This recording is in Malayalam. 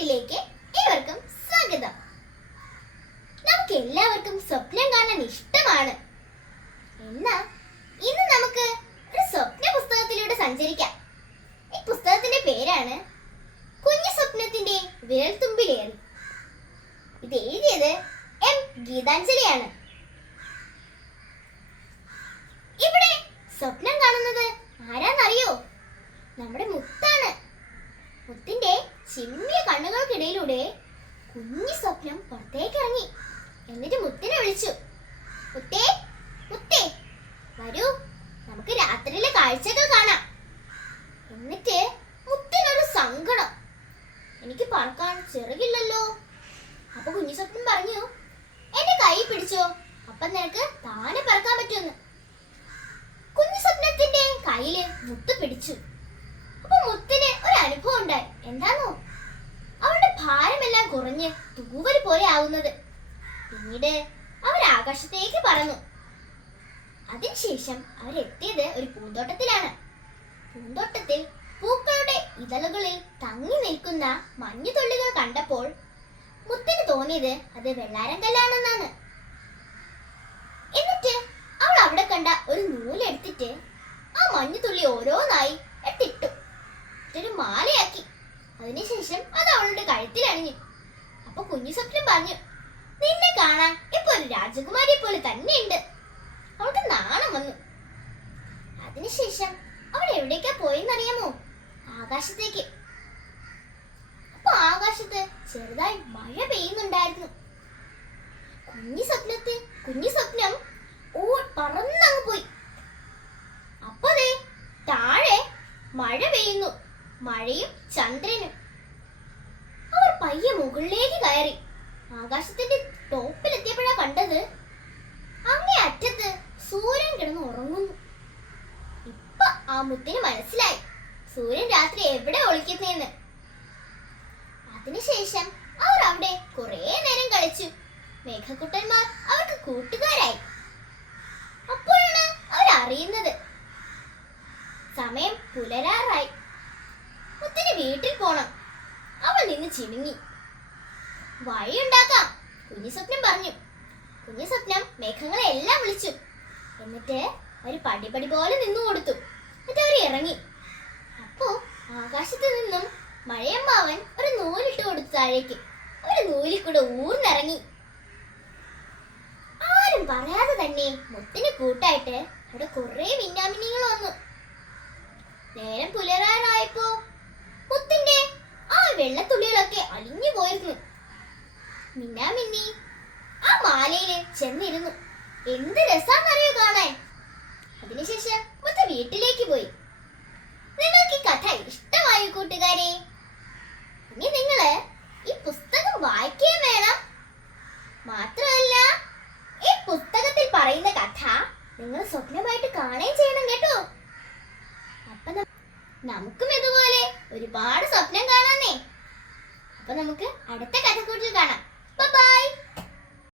കഥക്കൂട്ടിലേക്ക് ഏവർക്കും സ്വാഗതം. നമുക്ക് എല്ലാവർക്കും സ്വപ്നം കാണാൻ ഇഷ്ടമാണ്. എന്നാ ഇന്ന് നമുക്ക് ഒരു സ്വപ്ന പുസ്തകത്തിലൂടെ സഞ്ചരിക്കാം. ഈ പുസ്തകത്തിന്റെ പേരാണ് കുഞ്ഞു സ്വപ്നത്തിന്റെ വിരൽത്തുമ്പിലേറി. ഇത് എഴുതിയത് എം ഗീതാഞ്ജലിയാണ്. കണ്ണുകൾക്കിടയിലൂടെ കുഞ്ഞു സ്വപ്നം പുറത്തേക്ക് ഇറങ്ങി. എന്നിട്ട് മുത്തിനെ വിളിച്ചു. മുത്തേ മുത്തേ വരൂ. നമുക്ക് രാത്രിയിലെ കാഴ്ചകൾ കാണാം. എന്നിട്ട് മുത്തിനൊരു സങ്കടം. എനിക്ക് പറക്കാൻ ചെറുകില്ലല്ലോ. അപ്പൊ കുഞ്ഞു സ്വപ്നം പറഞ്ഞു എന്റെ കൈ പിടിച്ചോ. അപ്പൊ നിനക്ക് താനെ പറക്കാൻ പറ്റുമെന്ന്. കുഞ്ഞു സ്വപ്നത്തിന്റെ കയ്യിൽ മുത്ത് പിടിച്ചു അപ്പൊ മുത്തിന് ഒരു അനുഭവം ഉണ്ടായി എന്താണോ അവളുടെ ഭാരമെല്ലാം കുറഞ്ഞ് തൂവൽ പോലെ ആവുന്നത്. പിന്നീട് അവർ ആകാശത്തേക്ക് പറന്നു. അതിനുശേഷം അവരെത്തിയത് ഒരു പൂന്തോട്ടത്തിലാണ്. പൂന്തോട്ടത്തിൽ പൂക്കളുടെ ഇതളുകളിൽ തങ്ങി നിൽക്കുന്ന മഞ്ഞുതുള്ളികൾ കണ്ടപ്പോൾ മുത്തിന് തോന്നിയത് അത് വെള്ളാരം കല്ലാണെന്നാണ് എന്നിട്ട് അവൾ അവിടെ കണ്ട ഒരു നൂലെടുത്തിട്ട് ആ മഞ്ഞുതുള്ളി ഓരോന്നായി എടുത്തിട്ടു ഒരു മാലയാക്കി അതിനുശേഷം അത് അവളുടെ കഴുത്തിൽ അണിഞ്ഞു. അപ്പൊ കുഞ്ഞു സ്വപ്നം പറഞ്ഞു നിന്നെ കാണാൻ ഇപ്പൊ ഒരു രാജകുമാരിയെ പോലെ തന്നെയുണ്ട്. അവൾക്ക് നാണം വന്നു. അതിനുശേഷം അവൾ എവിടേക്കാ പോയെന്നറിയാമോ? ആകാശത്തേക്ക്. അപ്പൊ ആകാശത്ത് ചെറുതായി മഴ പെയ്യുന്നുണ്ടായിരുന്നു. കുഞ്ഞു സ്വപ്നത്തിൽ കുഞ്ഞു സ്വപ്നം ഓ പറന്നങ്ങ് പോയി. അപ്പൊ ദേ താഴെ മഴ പെയ്യുന്നു. മഴയും ചന്ദ്രനും അവർ പയ്യെ മുകളിലേക്ക് കയറി. ആകാശത്തിന്റെ ടോപ്പിലെത്തിയപ്പോഴാ കണ്ടത് അങ്ങേ അറ്റത്ത് സൂര്യൻ കിടന്ന് ഉറങ്ങുന്നു. ഇപ്പൊ ആ മുത്തിന് മനസ്സിലായി. സൂര്യൻ രാത്രി എവിടെ ഒളിക്കുന്നേന്ന്. അതിനുശേഷം അവർ അവിടെ കുറേ നേരം കളിച്ചു. മേഘക്കുട്ടന്മാർ അവർക്ക് കൂട്ടുകാരായി. അപ്പോഴാണ് അവർ അറിയുന്നത് സമയം പുലരാറായി മുത്തിന് വീട്ടിൽ പോണം അവൾ നിന്ന് ചിണുങ്ങി. വഴിയുണ്ടാക്കാം. കുഞ്ഞു സ്വപ്നം പറഞ്ഞു. കുഞ്ഞു സ്വപ്നം മേഘങ്ങളെ എല്ലാം വിളിച്ചു. എന്നിട്ട് ഒരു പടിപടി പോലെ നിന്നു കൊടുത്തു. എന്നിട്ട് അവർ ഇറങ്ങി. അപ്പോ ആകാശത്ത് നിന്നും മഴയമ്മാവൻ ഒരു നൂലിട്ട് കൊടുത്തു താഴേക്ക്. ഒരു നൂലിൽ കൂടെ ഊർന്നിറങ്ങി. ആരും പറയാതെ തന്നെ മുത്തിന് കൂട്ടായിട്ട് അവിടെ കുറെ മിന്നാമിനികൾ വന്നു. നേരം പുലരാറായപ്പോ മിന്നാമിന്നി ആ മാലയിൽ ചെന്നിരുന്നു. എന്ത് രസാന്നറിയോ കാണാൻ? അതിനുശേഷം മുത്ത വീട്ടിലേക്ക് പോയി. നിങ്ങൾക്ക് ഈ കഥ ഇഷ്ടമായി കൂട്ടുകാരെ? ഇനി നിങ്ങൾ ഈ പുസ്തകം വായിക്കുകയും വേണം. മാത്രമല്ല ഈ പുസ്തകത്തിൽ പറയുന്ന കഥ നിങ്ങൾ സ്വപ്നമായിട്ട് കാണുകയും ചെയ്യണം കേട്ടോ. അപ്പൊ നമുക്കും ഇതുപോലെ ഒരുപാട് സ്വപ്നം കാണാന്നേ. അപ്പൊ നമുക്ക് അടുത്ത കഥക്കൂട്ടിൽ കാണാം. Bye-bye.